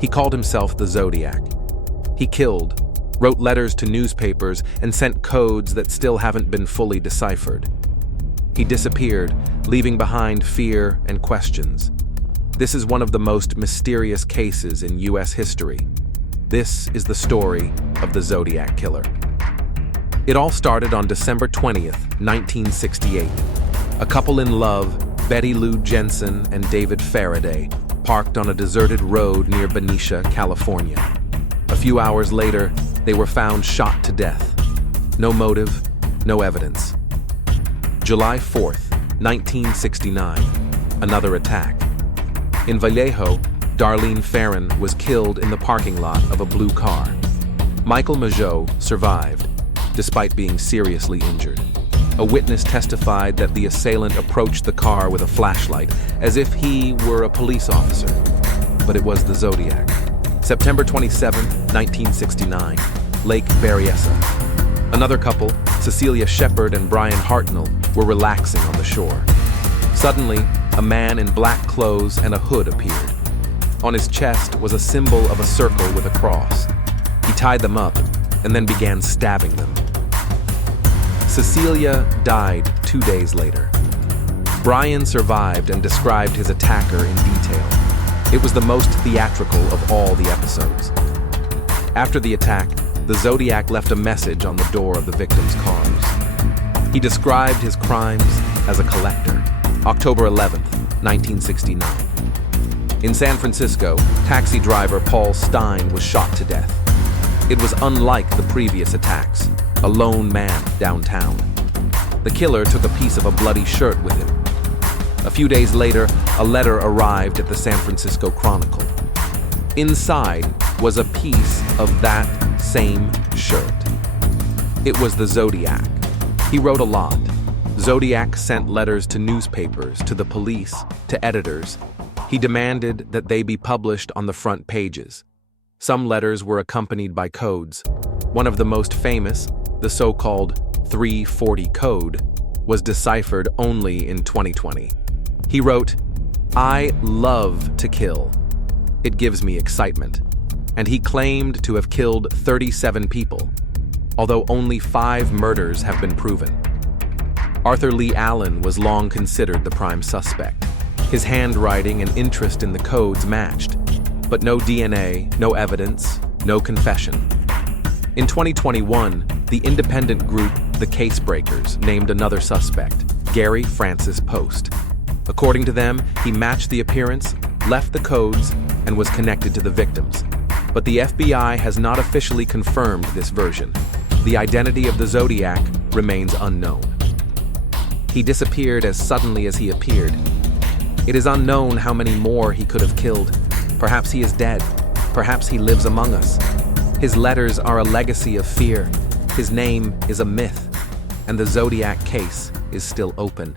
He called himself the Zodiac. He killed, wrote letters to newspapers, and sent codes that still haven't been fully deciphered. He disappeared, leaving behind fear and questions. This is one of the most mysterious cases in U.S. history. This is the story of the Zodiac Killer. It all started on December 20th, 1968. A couple in love, Betty Lou Jensen and David Faraday, parked on a deserted road near Benicia, California. A few hours later, they were found shot to death. No motive, no evidence. July 4th, 1969. Another attack. In Vallejo, Darlene Ferrin was killed in the parking lot of a blue car. Michael Mageau survived, despite being seriously injured. A witness testified that the assailant approached the car with a flashlight, as if he were a police officer. But it was the Zodiac. September 27, 1969, Lake Berryessa. Another couple, Cecilia Shepard and Brian Hartnell, were relaxing on the shore. Suddenly, a man in black clothes and a hood appeared. On his chest was a symbol of a circle with a cross. He tied them up and then began stabbing them. Cecilia died 2 days later. Brian survived and described his attacker in detail. It was the most theatrical of all the episodes. After the attack, the Zodiac left a message on the door of the victims' cars. He described his crimes as a collector. October 11th, 1969. In San Francisco, taxi driver Paul Stein was shot to death. It was unlike the previous attacks, a lone man downtown. The killer took a piece of a bloody shirt with him. A few days later, a letter arrived at the San Francisco Chronicle. Inside was a piece of that same shirt. It was the Zodiac. He wrote a lot. Zodiac sent letters to newspapers, to the police, to editors. He demanded that they be published on the front pages. Some letters were accompanied by codes. One of the most famous, the so-called 340 code, was deciphered only in 2020. He wrote, "I love to kill. It gives me excitement." And he claimed to have killed 37 people, although only 5 murders have been proven. Arthur Lee Allen was long considered the prime suspect. His handwriting and interest in the codes matched, but no DNA, no evidence, no confession. In 2021, the independent group The Casebreakers named another suspect, Gary Francis Post. According to them, he matched the appearance, left the codes, and was connected to the victims. But the FBI has not officially confirmed this version. The identity of the Zodiac remains unknown. He disappeared as suddenly as he appeared. It is unknown how many more he could have killed. Perhaps he is dead. Perhaps he lives among us. His letters are a legacy of fear. His name is a myth. And the Zodiac case is still open.